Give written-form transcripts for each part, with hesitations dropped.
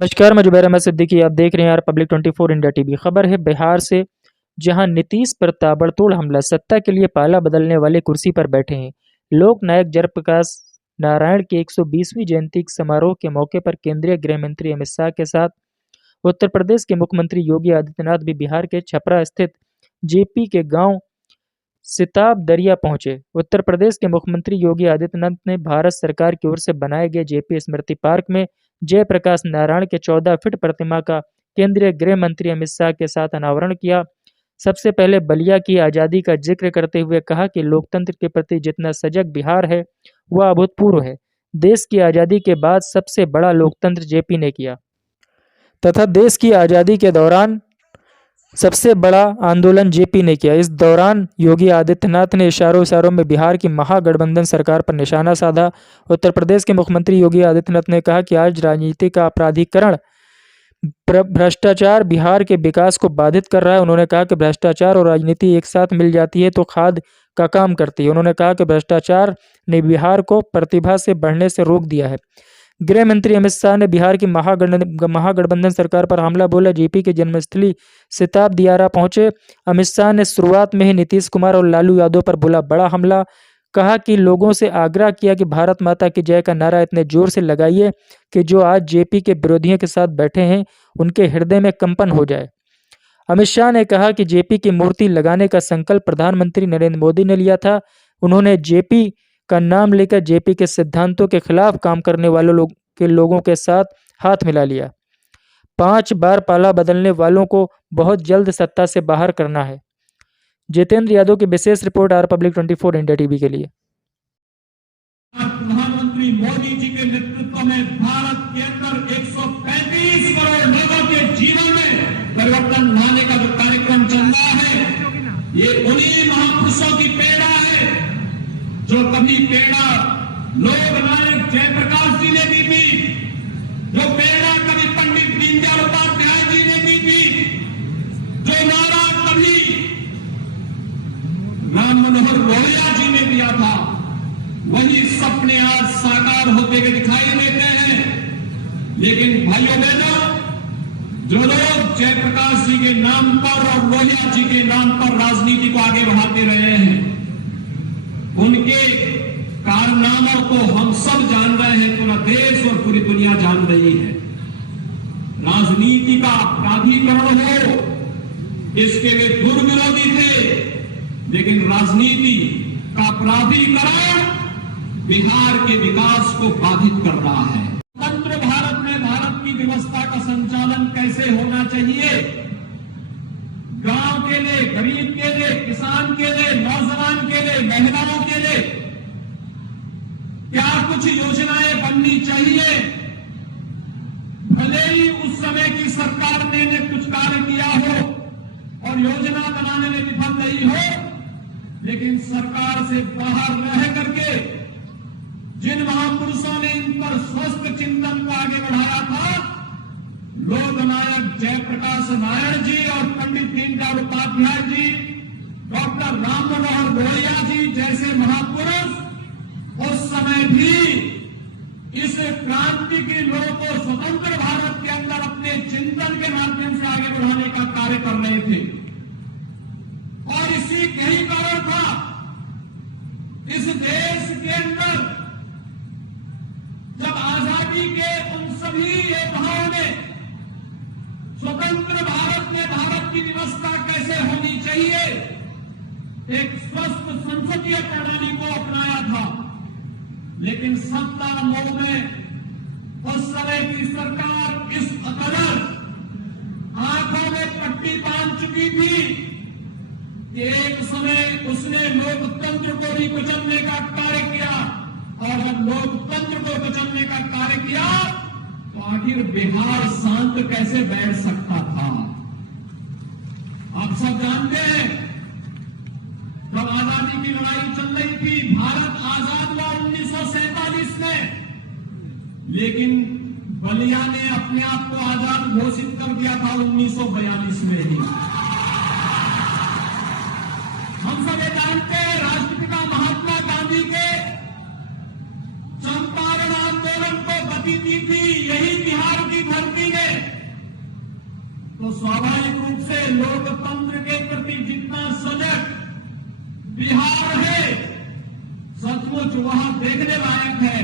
नमस्कार, मैं जुबैर अहमद सिद्दीकी। आप देख रहे हैं आर पब्लिक 24 इंडिया टीवी। खबर है बिहार से, जहां नीतीश पर ताबड़तोड़ हमला। सत्ता के लिए पाला बदलने वाले कुर्सी पर बैठे हैं। लोक नायक जयप्रकाश नारायण के 120वीं जयंती समारोह के मौके पर केंद्रीय गृह मंत्री अमित शाह के साथ उत्तर प्रदेश के मुख्यमंत्री योगी आदित्यनाथ भी बिहार के छपरा स्थित जेपी के गांव सिताब दरिया पहुंचे। उत्तर प्रदेश के मुख्यमंत्री योगी आदित्यनाथ ने भारत सरकार की ओर से बनाए गए जेपी स्मृति पार्क में जयप्रकाश नारायण के 14 फीट प्रतिमा का केंद्रीय गृह मंत्री अमित शाह के साथ अनावरण किया। सबसे पहले बलिया की आज़ादी का जिक्र करते हुए कहा कि लोकतंत्र के प्रति जितना सजग बिहार है वह अभूतपूर्व है। देश की आज़ादी के बाद सबसे बड़ा लोकतंत्र जेपी ने किया तथा देश की आज़ादी के दौरान सबसे बड़ा आंदोलन जेपी ने किया। इस दौरान योगी आदित्यनाथ ने इशारों इशारों में बिहार की महागठबंधन सरकार पर निशाना साधा। उत्तर प्रदेश के मुख्यमंत्री योगी आदित्यनाथ ने कहा कि आज राजनीति का अपराधीकरण भ्रष्टाचार बिहार के विकास को बाधित कर रहा है। उन्होंने कहा कि भ्रष्टाचार और राजनीति एक साथ मिल जाती है तो खाद का काम करती है। उन्होंने कहा कि भ्रष्टाचार ने बिहार को प्रतिभा से बढ़ने से रोक दिया है। गृह मंत्री अमित शाह ने बिहार की महागठबंधन सरकार पर हमला बोला। जेपी की जन्मस्थली सिताब दियारा पहुंचे अमित शाह ने शुरुआत में ही नीतीश कुमार और लालू यादव पर बोला बड़ा हमला। कहा कि लोगों से आग्रह किया कि भारत माता की जय का नारा इतने जोर से लगाइए कि जो आज जेपी के विरोधियों के साथ बैठे हैं उनके हृदय में कंपन हो जाए। अमित शाह ने कहा कि जेपी की मूर्ति लगाने का संकल्प प्रधानमंत्री नरेंद्र मोदी ने लिया था। उन्होंने जेपी का नाम लेकर जेपी के सिद्धांतों के खिलाफ काम करने वालों लोगों के साथ हाथ मिला लिया। 5 बार पाला बदलने वालों को बहुत जल्द सत्ता से बाहर करना है। जितेंद्र यादव की विशेष report republic 24 India TV के लिए। प्रधानमंत्री मोदी जी के नेतृत्व में भारत के अंदर 135 करोड़ लोगों के जीवन में परिवर्तन लाने का जो कार्यक्रम चल रहा है, ये उन्हीं महापुरुषों की प्रेरणा है जो कभी प्रेरणा लोक नायक जयप्रकाश जी ने दी थी, जो प्रेरणा कभी पंडित दीनदयाल उपाध्याय जी ने दी थी, जो नारा कभी राम मनोहर लोहिया जी ने दिया था, वही सपने आज साकार होते हुए दिखाई देते हैं। लेकिन भाइयों बहनों, जो लोग जयप्रकाश जी के नाम पर और लोहिया जी के नाम पर राजनीति को आगे बढ़ाते रहे हैं, उनके कारनामों को हम सब जान रहे हैं, पूरा देश और पूरी दुनिया जान रही है। राजनीति का प्राधिकरण हो, इसके वे दुर्विरोधी थे, लेकिन राजनीति का प्राधिकरण बिहार के विकास को बाधित कर रहा है। स्वतंत्र भारत में भारत की व्यवस्था का संचालन कैसे होना चाहिए, गांव के लिए, गरीब के लिए, किसान के लिए, नौजवान के लिए, महिलाओं के लिए क्या कुछ योजनाएं बननी चाहिए। भले ही उस समय की सरकार ने कुछ कार्य किया हो और योजना बनाने में विफल नहीं हो, लेकिन सरकार से बाहर रह करके जिन महापुरुषों ने इन पर स्वस्थ चिंतन को आगे बढ़ाया था, लोक नायक जयप्रकाश नारायण जी और पंडित दीनदयाल उपाध्याय जी, डॉक्टर राम मनोहर लोहिया जी जैसे महापुरुष उस समय भी इस क्रांति के लोगों को स्वतंत्र भारत के अंदर अपने चिंतन के माध्यम से आगे बढ़ाने का कार्य कर रहे थे। और इसी यही कारण था इस देश के अंदर जब आजादी के उन सभी योद्धाओं ने स्वतंत्र भारत में भारत की व्यवस्था कैसे होनी चाहिए, एक स्वस्थ संसदीय प्रणाली को अपनाया था। लेकिन सत्ता मोह में उस समय की सरकार इस कदर आंखों में पट्टी बांध चुकी थी कि एक समय उसने लोकतंत्र को भी कुचलने का कार्य किया, और जब लोकतंत्र को कुचलने का कार्य किया तो आखिर बिहार शांत कैसे बैठ सकता था। आप सब जानते हैं, जब आजादी की लड़ाई चल रही थी, भारत आजाद हुआ 1947 में, लेकिन बलिया ने अपने आप को आजाद घोषित कर दिया था 1942 में ही। हम सब ये जानते हैं, राष्ट्रपिता महात्मा गांधी के चंपारण आंदोलन को गति दी थी यही बिहार की धरती स्वाभाविक रूप से लोकतंत्र के प्रति जितना सजग बिहार है, सचमुच वहां देखने लायक है।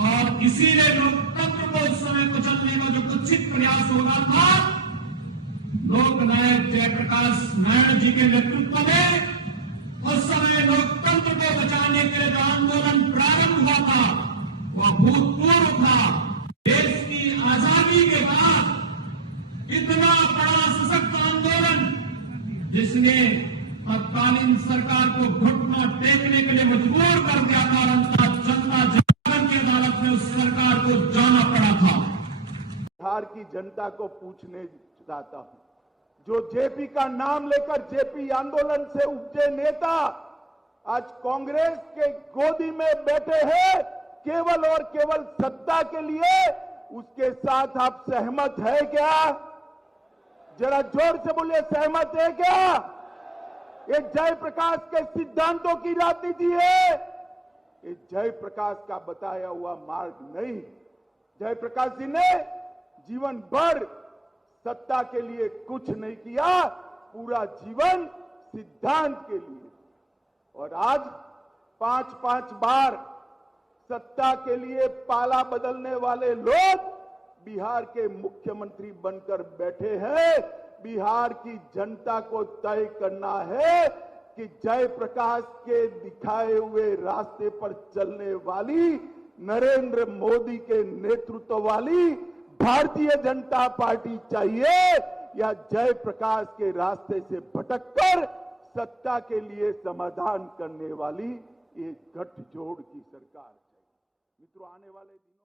और इसीलिए लोकतंत्र को उस समय कुचलने का जो कुत्सित प्रयास हो रहा था, लोकनायक जयप्रकाश नारायण जी के नेतृत्व में उस समय लोकतंत्र को बचाने के लिए जो आंदोलन प्रारंभ हुआ था वह भूतपूर्व था। देश की आजादी के बाद इतना बड़ा सशक्त आंदोलन जिसने तत्कालीन सरकार को घुटना टेकने के लिए मजबूर कर दिया था, जनता जनार्दन की अदालत में उस सरकार को जाना पड़ा था। बिहार की जनता को पूछने चाहता हूं, जो जेपी का नाम लेकर जेपी आंदोलन से उपजे नेता आज कांग्रेस के गोदी में बैठे हैं केवल और केवल सत्ता के लिए, उसके साथ आप सहमत है क्या? जरा जोर से बोलिए, सहमत है क्या? ये जयप्रकाश के सिद्धांतों की राजनीति है, ये जयप्रकाश का बताया हुआ मार्ग नहीं। जयप्रकाश जी ने जीवन भर सत्ता के लिए कुछ नहीं किया, पूरा जीवन सिद्धांत के लिए। और आज 5-5 बार सत्ता के लिए पाला बदलने वाले लोग बिहार के मुख्यमंत्री बनकर बैठे हैं। बिहार की जनता को तय करना है कि जयप्रकाश के दिखाए हुए रास्ते पर चलने वाली नरेंद्र मोदी के नेतृत्व वाली भारतीय जनता पार्टी चाहिए या जयप्रकाश के रास्ते से भटककर सत्ता के लिए समाधान करने वाली एक गठजोड़ की सरकार चाहिए। मित्रों, आने वाले दिन